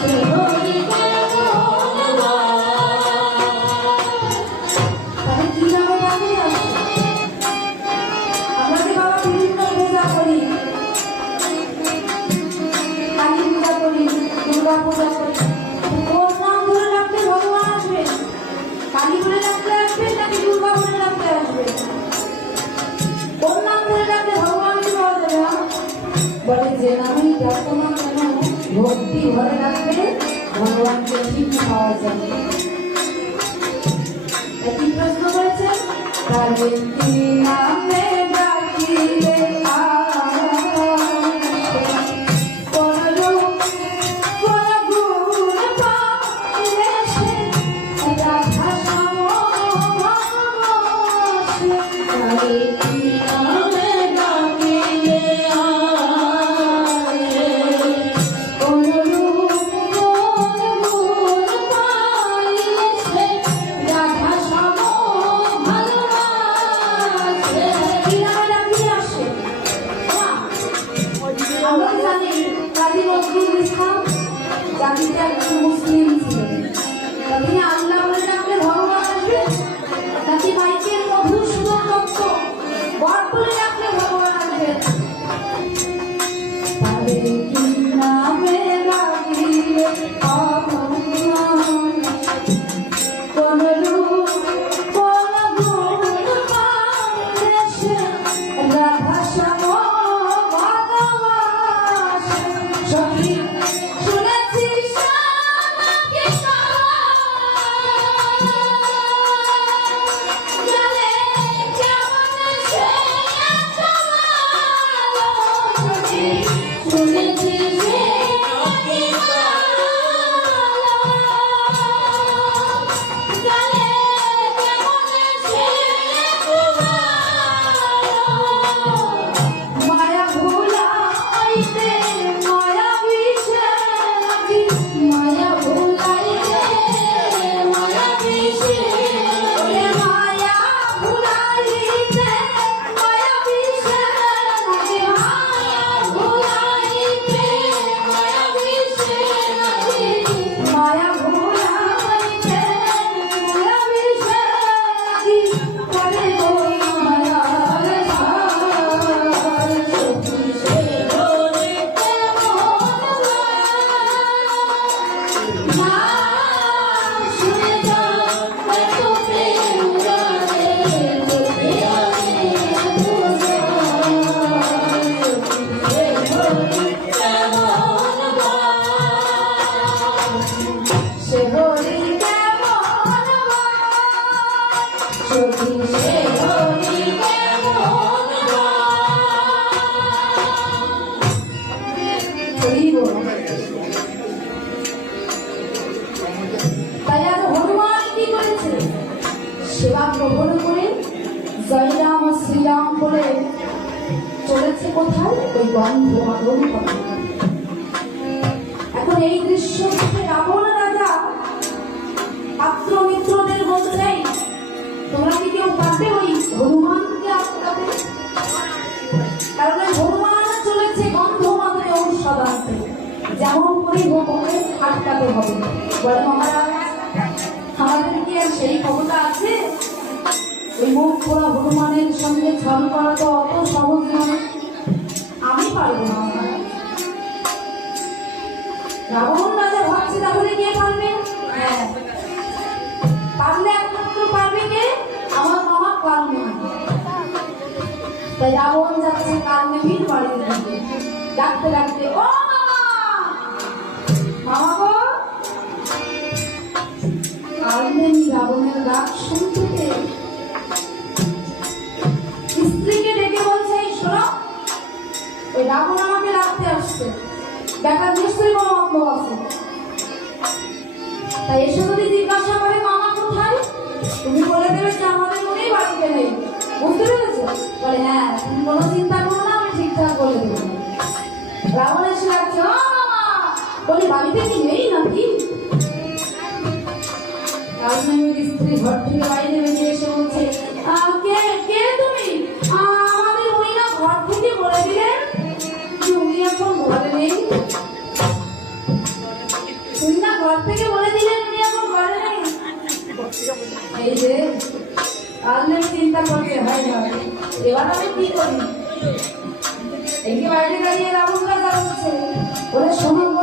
아, 네. চিহ্ন পাওয়া যায়। কি প্রশ্ন করেছেন Chucky. চলেছে কোথায়? ওই গন্ধ মাদন এখন এই দৃশ্য থেকে রাবণ রাজা পাত্র মিত্রদের বলতে তোমরা কি কেউ পারবে ওই হনুমান যেমন করেই হোক ওকে আটকাতে হবে। বলে সেই ক্ষমতা আছে? মুখ পোড়া হনুমানের সঙ্গে ছল করা তো অত সহজ নয়। আমি পারব না। রাবণ রাজা ভাবছে তাহলে কে পারবে? হ্যাঁ। পারলে একমাত্র পারবে কে? আমার মামা না তাই রাবণ তাই এসে যদি জিজ্ঞাসা করে, মামা তুমি বলে দেবে বুঝতে পেরেছ? বলে হ্যাঁ তুমি কোনো চিন্তা করো না, আমি ঠিকঠাক বলে দেবো। এসে লাগছে ও মামা, বলি, বাড়িতে কি নেই নাকি? স্ত্রী ঘর থেকে বাইরে বেরিয়ে এই যে তাহলে আমি চিন্তা করতে হয় না। এবার আমি কি করি? এই বাইরে দাঁড়িয়ে রাজা বলছে বলে শোনো গো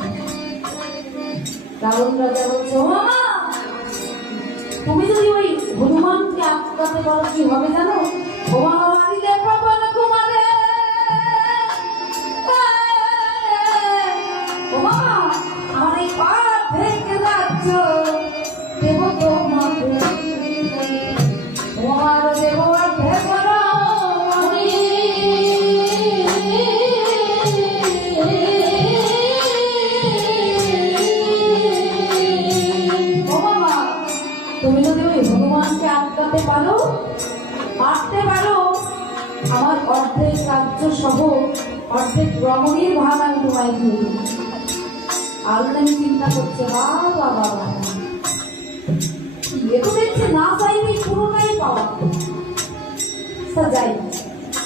রাবণ রাজা বলছে তুমি যদি ওই হনুমানকে আটকাতে পারো কি হবে জানো? ও মারতে পারো, আমার অর্ধেক কার্য সহ অর্ধেক রমণীর ভাগ আমি তোমায় দিয়ে দেব। আল্লাহ চিন্তা করছে বাবা বাবা এ তো দেখছে না চাইলে পুরোটাই পাওয়া। যাই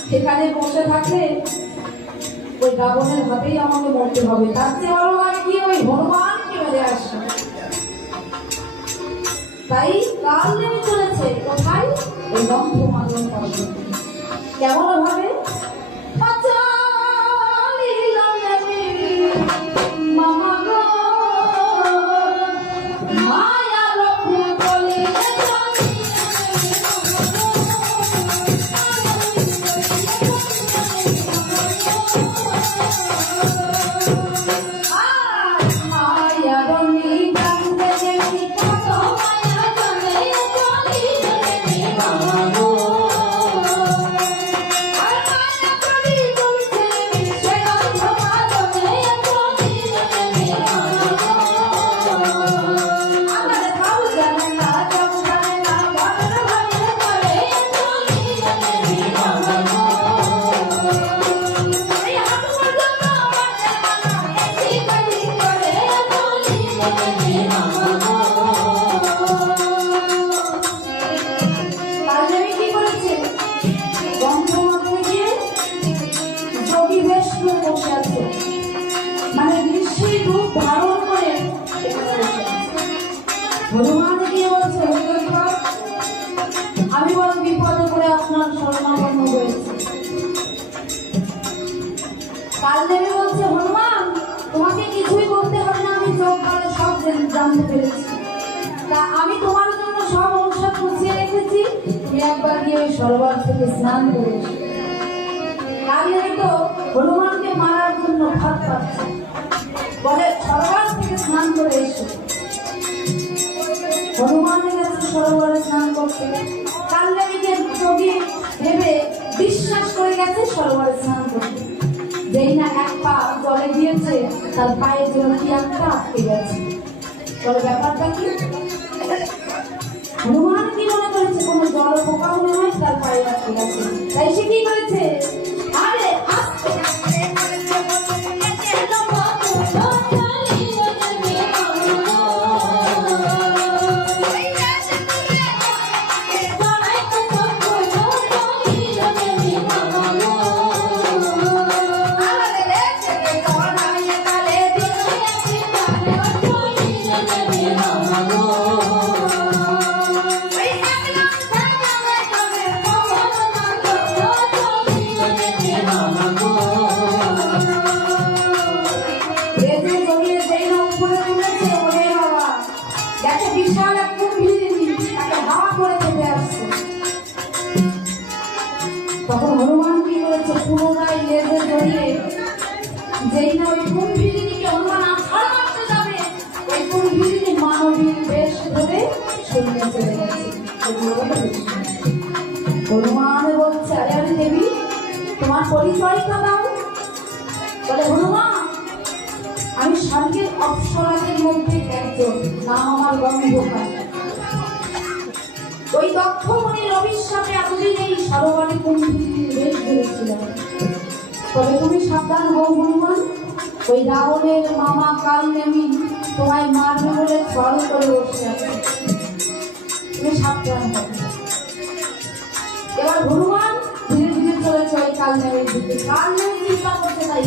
সেখানে বসে থাকলে ওই রাবণের হাতেই আমাকে মরতে হবে। তার চেয়ে বড় আর কি ওই হনুমানকে মেরে আসে তাই কাল নেমে চলেছে, কোথায়? গন্ধ মাদন পর্বতে কেমন আমি বড় বিপদে পড়ে আপনার শরণাপন্ন হয়েছি। কাল বলছে, হনুমান, তোমাকে কিছুই করতে হবে না, আমি চোখ কালে সব জানতে পেরেছি। তা আমি তোমার জন্য সব ঔষধ গুছিয়ে রেখেছি। একবার গিয়ে ওই সরোবর থেকে স্নান করে এসে। তো হনুমানকে মারার জন্য ভাত পাচ্ছে। বলে, সরোবর থেকে স্নান করে এসে। হনুমানের কাছে সরোবরে স্নান করতে। কাল্লাবিকে যোগী ভেবে বিশ্বাস করে গেছে সরোবরে স্নান করতে। যেই না এক পা জলে দিয়েছে, তার পায়ে যেন কি একটা আটকে গেছে। বলে ব্যাপারটা কি? হনুমান কি মনে করেছে, কোনো জল পোকা মনে হয়, তার পায়ে আটকে গেছে। তাই সে কি করেছে হনুমান বলছে, আরে আরে, দেবী, তোমার পরিচয়টা দাও। বলে, হনুমান, আমি স্বর্গের অপ্সরাদের মধ্যে একজন, নাম আমার গঙ্গোপাল ওই দক্ষমণির অভিশাপে এতদিন এই সরোবরে কুম্ভীর বেশ তবে তুমি সাবধান হও, হনুমান, ওই রাবণের মামা কাল নেমি তোমায় মারবে বলে ছল করে বসে আছে। এবার হনুমান ধীরে ধীরে চলেছে ওই কাল নেমির দিকে। কাল নেমি চিন্তা করতে তাই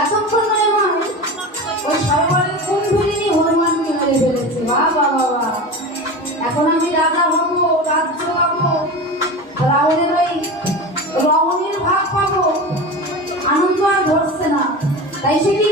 এতক্ষণ মনে হয় ওই সরোবরের কুম্ভীরিনী হনুমানকে মেরে ফেলেছে? বাহ বাহ। এখন আমি রাজা হব, রাজ্য পাবো, রাবণের ওই রমণীর ভাগ পাবো। আনন্দ আর ধরছে না। তাই সে কি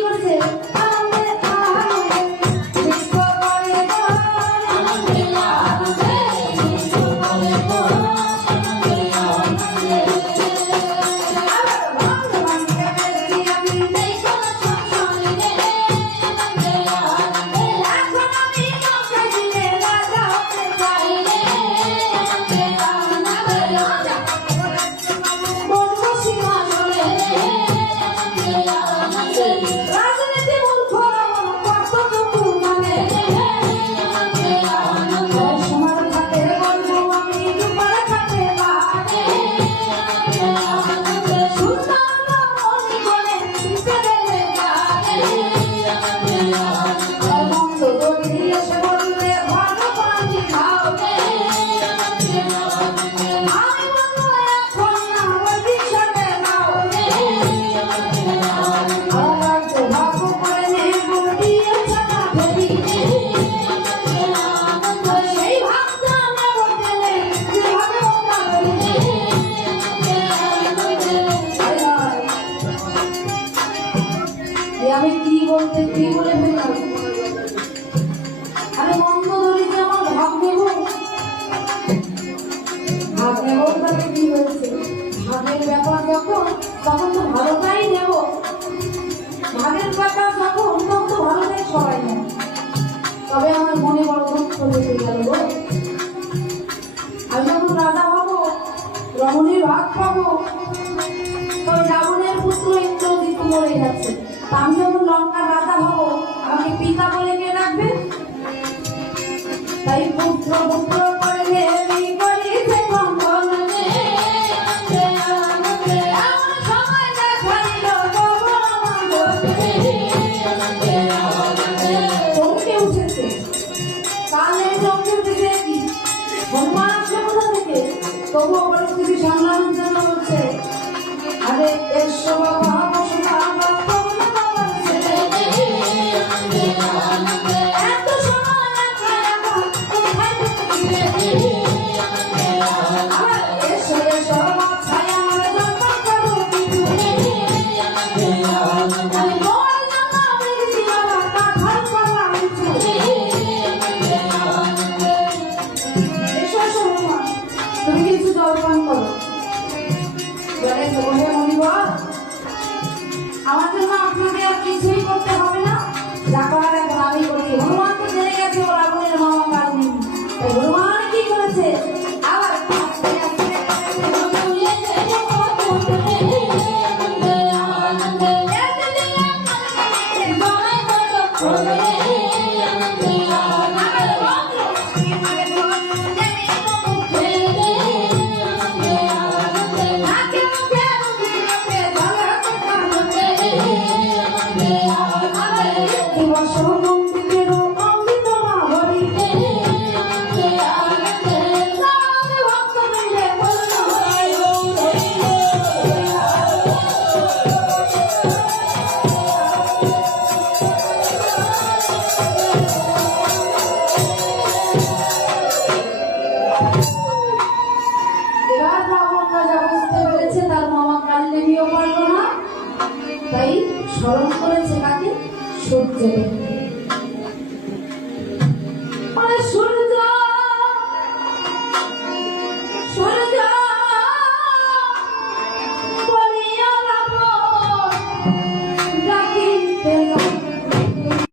আমি কি বলতে, কি বলে ফেললাম? আমি মন্দ ধরিতে আমার ভাব নেব ভাব নেব তাহলে কি হয়েছে? ভাবের ব্যাপার যখন, তখন তো ভালোটাই নেব। ভাগের ব্যাপার যখন, তখন তো ভালোটাই সবাই নেয়। তবে আমার মনে বড় দুঃখ লেগে গেল আমি যখন রাজা হব, রমণীর ভাগ পাবো ওই রাবণের পুত্র ইন্দ্রজিৎ মরে তা আমি যখন লঙ্কার রাজা হব আমাকে পিতা বলে কে রাখবে? তাই পুত্র Yeah.